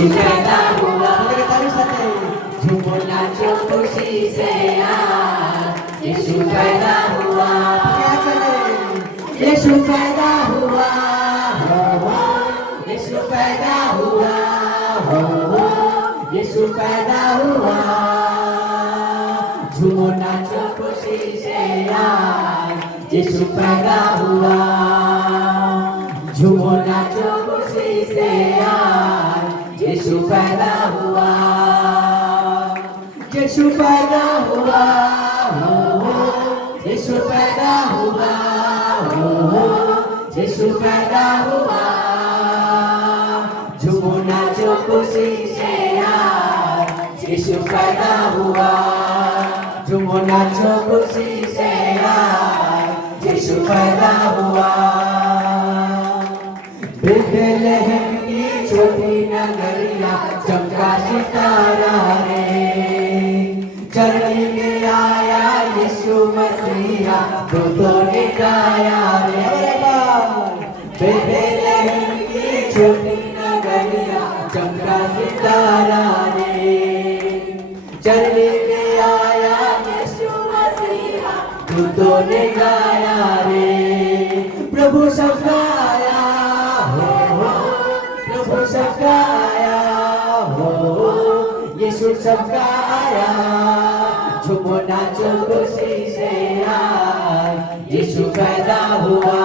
झुके ना हुआ झुको नाचो खुशी से आज यीशु पैदा हुआ यीशु पैदा हुआ यीशु पैदा हुआ यीशु पैदा हुआ झुमो नाचो खुशी से आज यीशु पैदा हुआ पैदा हुआ यीशु पैदा हुआ हो हो यीशु पैदा हुआ हो हो यीशु पैदा हुआ झूमो नाचो खुशी से आज यीशु पैदा हुआ झूमो नाचो खुशी से आज यीशु पैदा हुआ बेथलेहम की तू तो निकाया मेरे बेबे लहंगी रे। चल आया यीशु मसीहा तू तो निकाया रे। प्रभु शब्द आया, हो प्रभु शब्द आया, हो यीशु शब्द आया, झुमो नाचो खुशी यीशु पैदा हुआ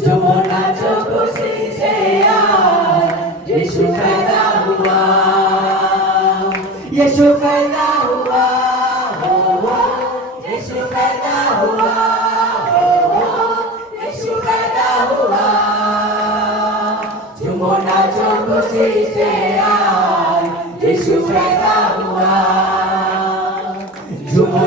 झूमो नाचो खुशी से आज यीशु पैदा हुआ यीशु पैदा हुआ हो हो यीशु पैदा हुआ हो हो यीशु पैदा हुआ झूमो नाचो खुशी से आज यीशु पैदा हुआ झूमो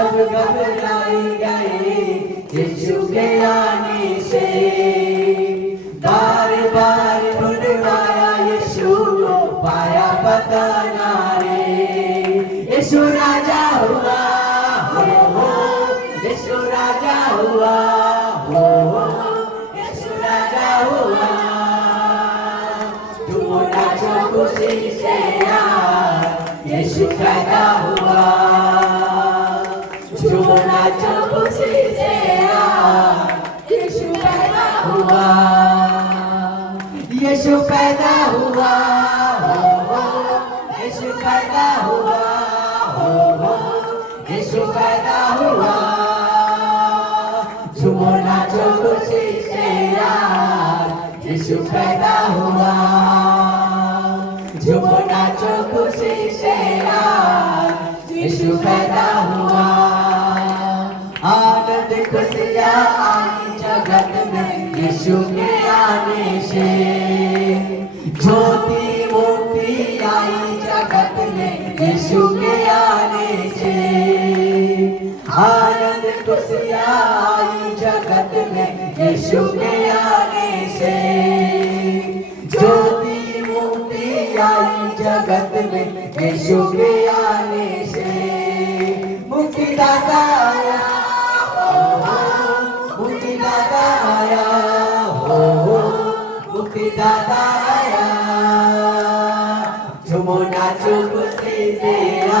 सब घबराई गए यीशु के आने से बार बार ढूंढवाया यीशु को पाया पता नारे यीशु राजा हुआ हो हो यीशु राजा हुआ हो हो यीशु राजा हुआ तुम नाचो खुशी से आज यीशु पैदा हुआ Deixa o pé da rua, deixa o pé da rua, deixa o pé da rua. Jumona chocosi seira, deixa o pé da rua. Jumona chocosi seira, deixa o pé da rua. खुशियाँ आई जगत में यीशु के आने से। ज्योति मोती आई जगत में यीशु के आने से। आनंद खुशियाँ आई जगत में यीशु के आने से। ज्योति मोती आई जगत में यीशु के आने से। मुक्तिदाता दादा झुमुना चुप से तेरा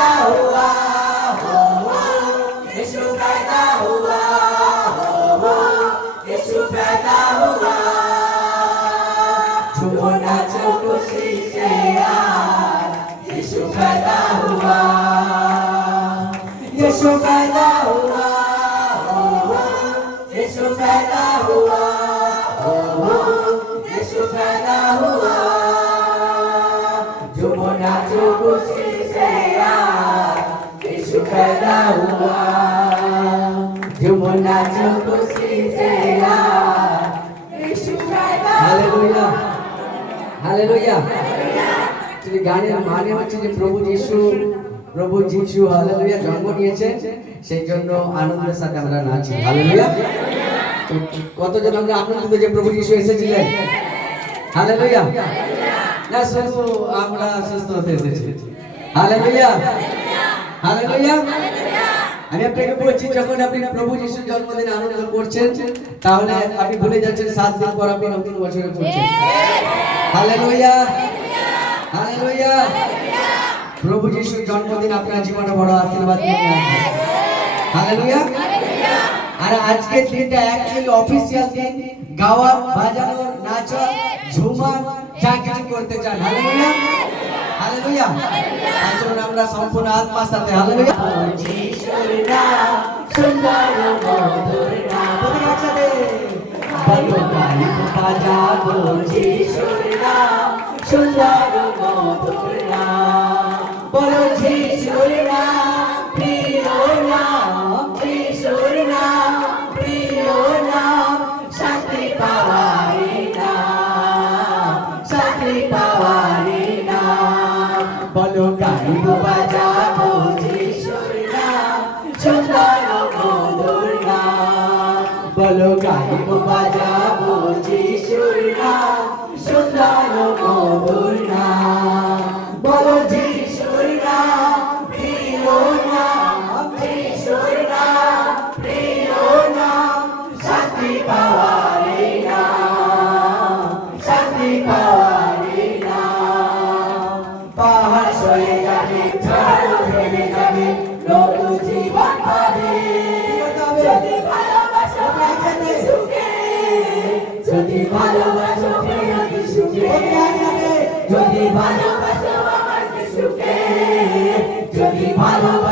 跳啊 হালেলুয়া। গানের মানে হচ্ছে যে প্রভু যিশু প্রভু যিশু, হালেলুয়া, জন্ম নিয়েছেন সেই জন্য আনন্দের সাথে আমরা নাচি। হালেলুয়া। কতজন আমরা আনন্দিত যে প্রভু যিশু এসেছিলেন? হালেলুয়া। না, শুধু আমরা সুস্থ হতে এসেছি। হালেলুয়া। হালেলুয়া। আমি আপনাকে বলছি যখন আপনি প্রভু যিশুর জন্মদিন আনন্দ করছেন তাহলে আপনি ভুলে যাচ্ছেন সাত দিন পর আপনি নতুন বছরে পড়ছেন হালেলুয়া! হালেলুয়া! প্রভু যিশুর জন্মদিন আপনার জীবনে বড় আশীর্বাদ হালেলুয়া! আর আজকের দিনটা অ্যাকচুয়ালি অফিসিয়াল দিন। গাওয়া বাজানো নাচা ঝুমা যা কিছু করতে চান। হালেলুয়া! হালেলুয়া! তার জন্য আমরা সম্পূর্ণ আত্মার সাথে। হালেলুয়া! যিশুর নাম সুন্দর মধুর নাম গাই বাজাবো যিশুর নাম সুন্দর মধুর নাম বলো যিশুর নাম যদি ভালোবাসো আমার যিশুকে যদি ভালোবাসো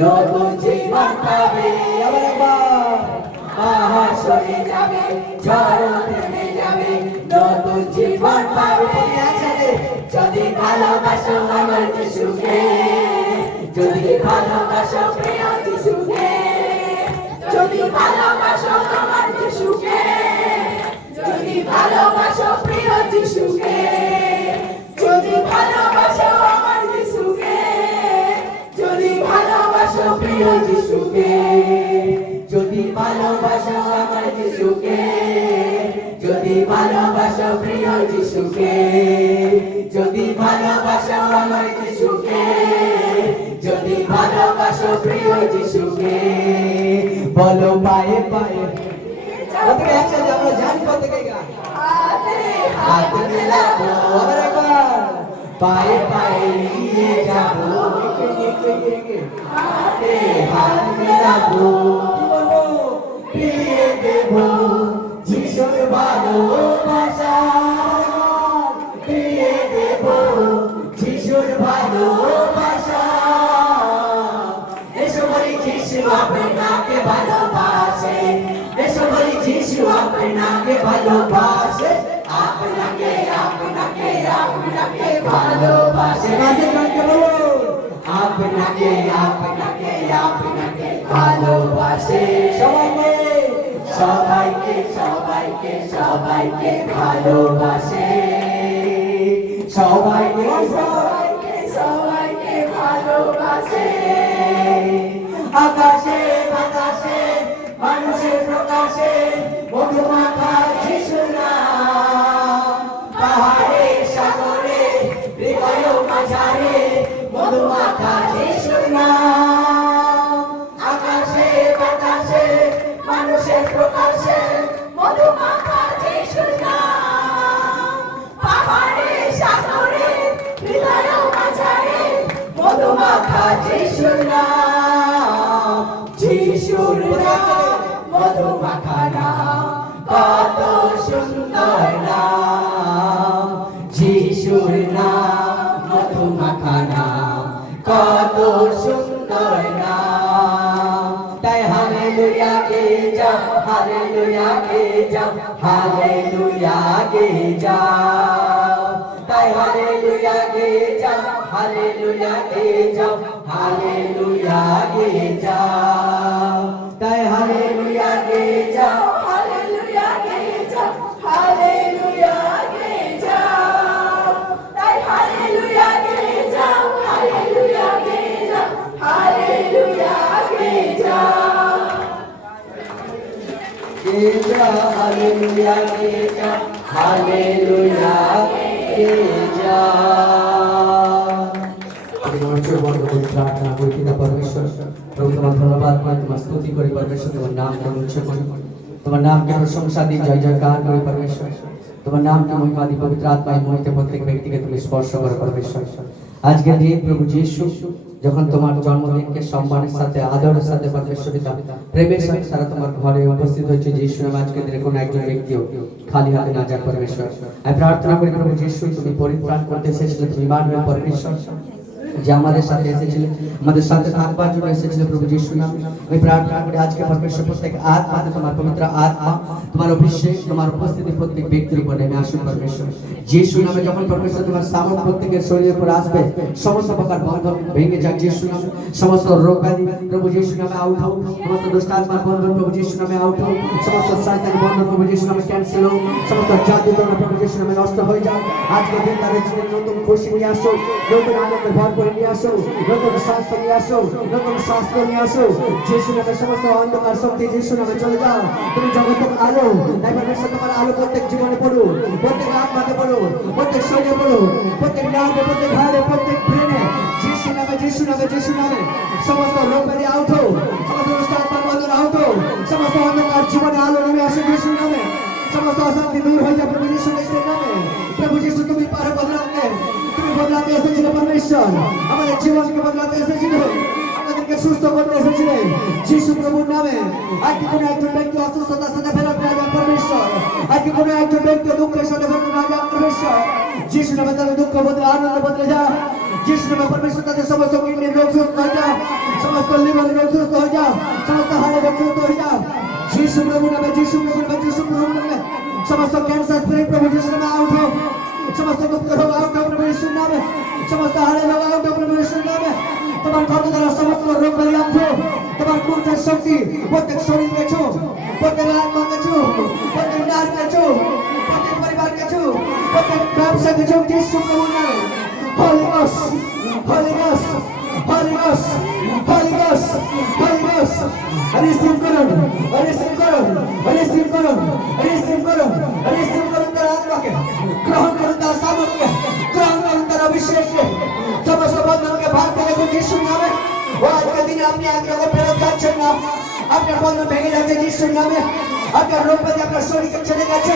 নতুন জীবন পাবে পাহাড় সরে যাবে ঝড় থেমে যাবে, নতুন জীবন পাবে। যদি ভালোবাসো আমার যিশুকে, যদি ভালোবাসো প্রিয় যিশুকে, যদি ভালোবাসো আমার যিশুকে, যদি ভালোবাসো প্রিয় যিশুকে। ভালোবাসো প্রিয় যিশুকে যদি ভালোবাসো আমার যিশুকে যদি ভালোবাসো প্রিয় যিশুকে যদি ভালোবাসো আমার যিশুকে যদি ভালোবাসো প্রিয় যিশুকে বলো পায়ে পায়ে। প্রত্যেকে একসাথে আমরা জানি প্রত্যেকে গান? হাত মেলাবো একবার পায়ে পায়ে নিয়ে যাব। হাতে হাত মেলাবো। ফিরিয়ে দেবো। যিশুর ভালোবাসা ফিরিয়ে দেবো। যিশুর ভালোবাসা এসো বলি, যিশু আপনাকে ভালোবাসা। যিশু আপনাকে ভালোবাসে। আপনাকে আপনাকে আপনাকে ভালোবাসে। আপনাকে আপনাকে আপনাকে ভালোবাসে। সবাইকে সবাইকে সবাইকে সবাইকে ভালোবাসে। সবাইকে সবাইকে সবাইকে ভালোবাসে। আকাশে, বাতাসে, মানুষের প্রকাশে মধুমাখা যিশু হালেলুয়া গে যাও হালেলুয়া গে যাও হালেলুয়া গে যাও তাই হালেলুয়া গে যাও হালেলুয়া গে যাও হালেলুয়া গে যাও তাই হালেলুয়া গে যাও হালেলুয়া গে যাও হালেলুয়া গে যাও গে যাও হালেলুয়া গে যাও হালেলুয়া গে যাও প্রভু তোমার তোমার তোমার নাম নাম করি তোমার পরমেশ্বর তোমার মহিতে প্রত্যেক ব্যক্তিকে তুমি স্পর্শ আজকের দিন প্রভু যিশু যখন তোমার জন্মদিনকে সম্মানের সাথে, আদরের সাথে পরমেশ্বর পিতা প্রেমের সাথে তারা তোমার ঘরে উপস্থিত হয়েছে যিশু নামে আজকে দিনে কোনো একজন ব্যক্তিও খালি হাতে না যাক পরমেশ্বর। আমি প্রার্থনা করি, প্রভু যিশু, তুমি পরিত্রাণ করতে চেয়েছিলে তুমি মানবে পরমেশ্বর। যে আমাদের সাথে এসেছিল, আমাদের সাথে থাকবার জন্য এসেছিল প্রভু যিশু নাম। আমি প্রার্থনা করি আজকে পরমেশ্বর প্রত্যেক আত্মাতে তোমার পবিত্র আত্মা, তোমার অভিষেক, তোমার উপস্থিতি প্রত্যেক ব্যক্তির উপর নেমে আসুন পরমেশ্বর। যিশু নামে যখন পরমেশ্বর তোমার সামন প্রত্যেকের শরীরের উপর আসবে, সমস্ত প্রকার বন্ধন ভেঙে যাক যিশু নামে। সমস্ত রোগ ব্যাধি প্রভু যিশু নামে আউট হোক। সমস্ত দুষ্টাত্মার বন্ধন প্রভু যিশু নামে আউট হোক। সমস্ত শয়তানি বন্ধন প্রভু যিশু নামে ক্যান্সেল হোক। সমস্ত জাতি প্রভু যিশু নামে নষ্ট হয়ে যাক। আজকে দিন তাদের জীবনে নতুন খুশি নিয়ে আসো নতুন আনন্দ ভর করে নিয়ে আসো নতুন স্বাস্থ্য নিয়ে আসো নতুন স্বাস্থ্য নিয়ে আসো। যিশু নামে সমস্ত অন্ধকার শক্তি যিশু নামে চলে যাও। তুমি জগতের আলো পরমেশ্বর তোমার আলো প্রত্যেক জীবনে পড়ো প্রত্যেক আত্মাতে পড়ো প্রত্যেক শরীরে পড়ো প্রত্যেক নামে প্রত্যেক হাড়ে প্রত্যেক ব্রেনে। যিশু নামে যিশু নামে যিশু নামে। সমস্ত রোগ ব্যাধি আউট হোক, সমস্ত দুষ্ট আত্মার বন্ধন আউট অশান্তি দূর হয়ে যিশু, তুমি পারো বদলাতে। পরমেশ্বর আমাদের জীবনকে বদলাতে এসেছিল, আমাদেরকে সুস্থ করতে এসেছিলে। যিশু প্রভুর নামে আজকে কোনো একজন ব্যক্তি অসুস্থতার সাথে ফেরত না যান পরমেশ্বর, আজকে কোনো একজন ব্যক্তি দুঃখের সাথে ফেরত না যান পরমেশ্বর। যিশু নামে তাদের দুঃখ বদলে, আনন্দ বদলে যা। যিশু নামে পরমেশ্বর তাদের সমস্ত কিডনির রোগ সুস্থ হয়ে যা, সমস্ত লিভারের রোগ সুস্থ হয়ে যা, সমস্ত হাড়ের রোগ সুস্থ হয়ে যা। যিশু প্রভু নামে, যিশু প্রভু নামে, যিশু প্রভু নামে সমস্ত ক্যান্সার স্প্রে প্রভু যিশু নামে আউট হোক সমস্ত দুঃখ রোগ আউট হোক প্রভু যিশুর নামে। সমস্ত হাড়ের রোগ আউট হোক প্রভু যিশুর নামে তোমার কত দ্বারা সমস্ত রোগ হোক। তোমার কুর্তের শক্তি প্রত্যেক শরীর গেছো প্রত্যেক আত্মা গেছো প্রত্যেক নার গেছো প্রত্যেক পরিবার গেছো প্রত্যেক ব্যবসা গেছো যিশু প্রভু নামে Holy Ghost, Holy Ghost, Holy Ghost, Holy Ghost, Holy Ghost, receive করুন, receive করুন, receive করুন, receive করুন, receive করুন তার আত্মাকে, গ্রহণ করুন তার সামর্থ্যকে, যিশুর নামে, ও আজকের দিনে আপনি একরকম ফেরত যাচ্ছেন না, আপনার বন্ধন ভেঙে যাচ্ছে যিশুর নামে, আপনার রোগ ব্যাধি আপনার শরীরকে ছেড়ে গেছে,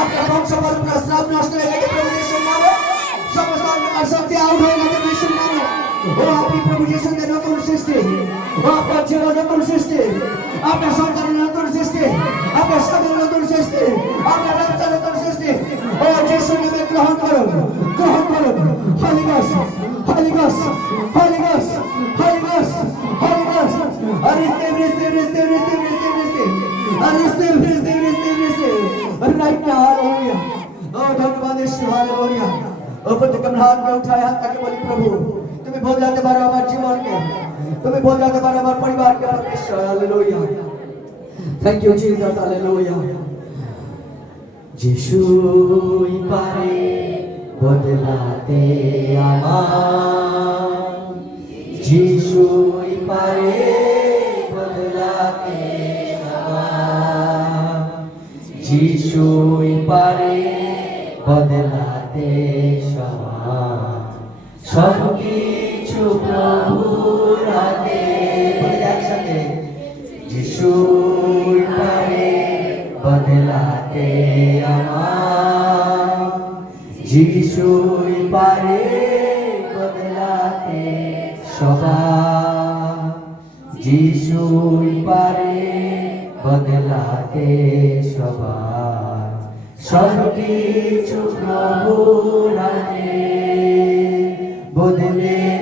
আপনার বংশ পরম্পরা শ্রাপ নষ্ট হয়ে গেছে প্রভু যিশুর নামে, সমস্ত অন্ধকার শক্তি আউট হয়ে গেছে যিশুর নামে। ও আপনি প্রভু যিশুদের নতুন সৃষ্টি ও আপনার জীবন নতুন সৃষ্টি আপনার সন্তানের নতুন সৃষ্টি আপনার স্বামীর নতুন সৃষ্টি আপনার ব্যবসার নতুন সৃষ্টি ও যিশুর নামে গ্রহণ করুন গ্রহণ করুন। হলিগস Holy Ghost, Holy Ghost, Holy Ghost, Holy Ghost. I receive, receive, receive, receive, receive, receive. I receive, সবকিছু প্রভু হাতে। বদলে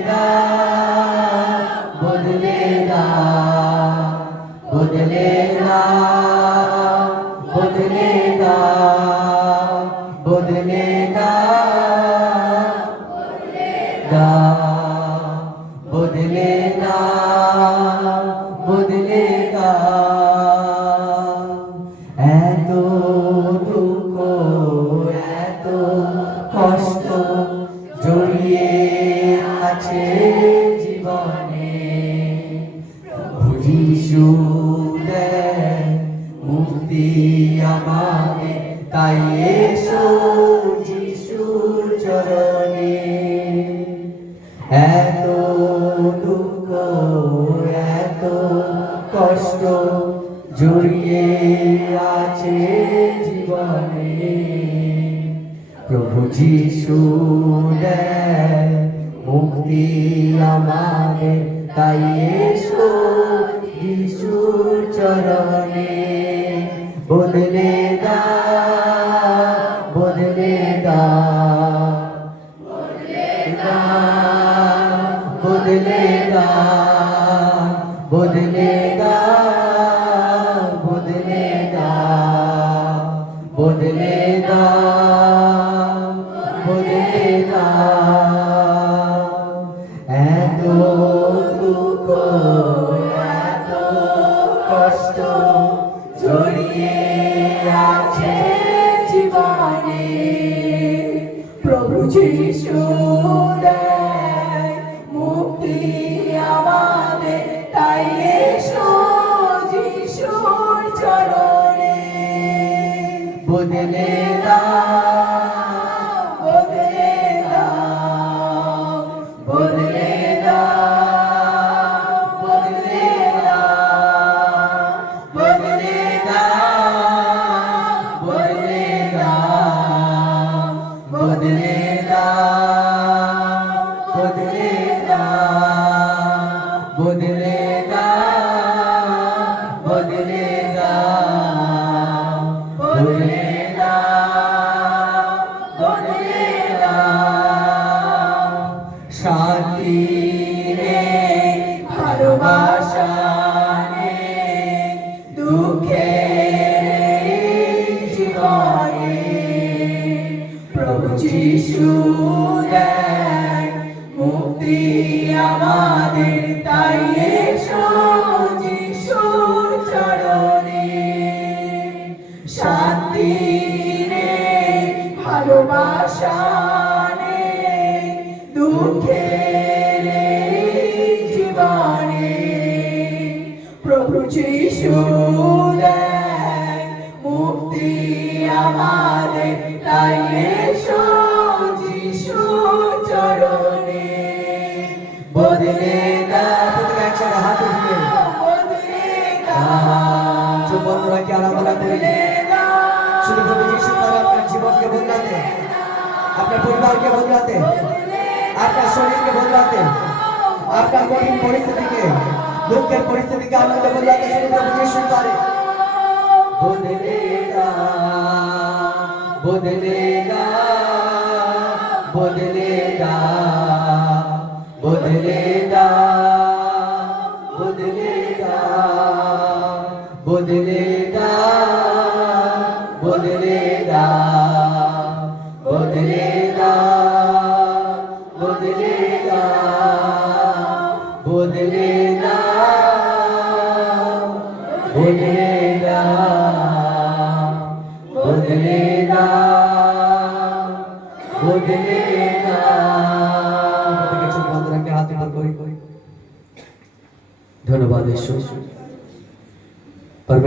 বদলে দাও বদলে You can. বদলে দাও একসাথে হাত উঠিয়ে। বদলে দাও চোখ বন্ধ রাখি আরাধনা করি। শুধু প্রভু যিশু পারে আপনার জীবনকে বদলাতে আপনার পরিবারকে বদলাতে আপনার শরীরকে বদলাতে আপনার কঠিন পরিস্থিতিকে দুঃখের পরিস্থিতিকে আনন্দে বদলাতে শুধু প্রভু যিশু পারে। বদলে দাও বদলে দাও বদলে দাও বদলে দাও বদলে দাও বদলে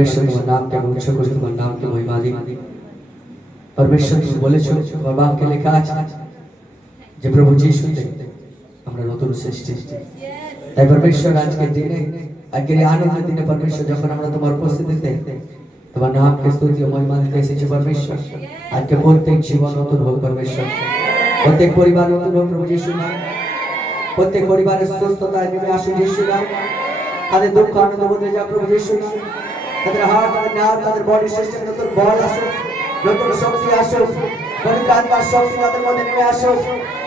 পরমেশ্বর, তোমার নামকে আমি উচ্চ করি তোমার নামকে মহিমাদি পরমেশ্বর, তুমি বলেছ, তোমার বাক্যে লেখা আছে যে প্রভু যিশুতে আমরা নতুন সৃষ্টি। তাই পরমেশ্বর আজকে দিনে, আজকের এই আনন্দের দিনে পরমেশ্বর, যখন আমরা তোমার উপস্থিতিতে তোমার নামকে স্তুতি মহিমা দিতে এসেছি পরমেশ্বর, আজকে প্রত্যেক জীবন নতুন হোক পরমেশ্বর। প্রত্যেক পরিবার নতুন হোক প্রভু যিশু নাম। প্রত্যেক পরিবারের সুস্থতায় তুমি আসুন যিশু নাম। তাদের দুঃখ আনন্দ বদলে যা প্রভু যিশু নাম। তাদের হার্ট তাদের নার্ভ তাদের বডি সিস্টেম নতুন বল আসুক, নতুন শক্তি আসুক পবিত্র শক্তি তাদের মধ্যে নেমে আসুক,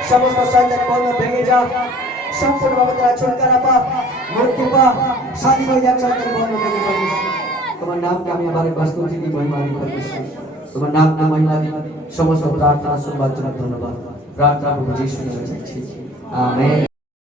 সমস্ত শয়তানের বন্ধন ভেঙে যাক, সম্পূর্ণভাবে তারা ছুটকারা পা মুক্তি পা স্বাধীন হয়ে যাক শয়তানের বন্ধন ভেঙে তোমার নামকে আমি একবার স্তুতি দিই মহিমা পরমেশ্বর তোমার নামকে মহিমা দিই সমস্ত প্রার্থনা, শুনবার জন্য ধন্যবাদ। প্রার্থনা প্রভু যিশু নামে চাইছি। আমেন।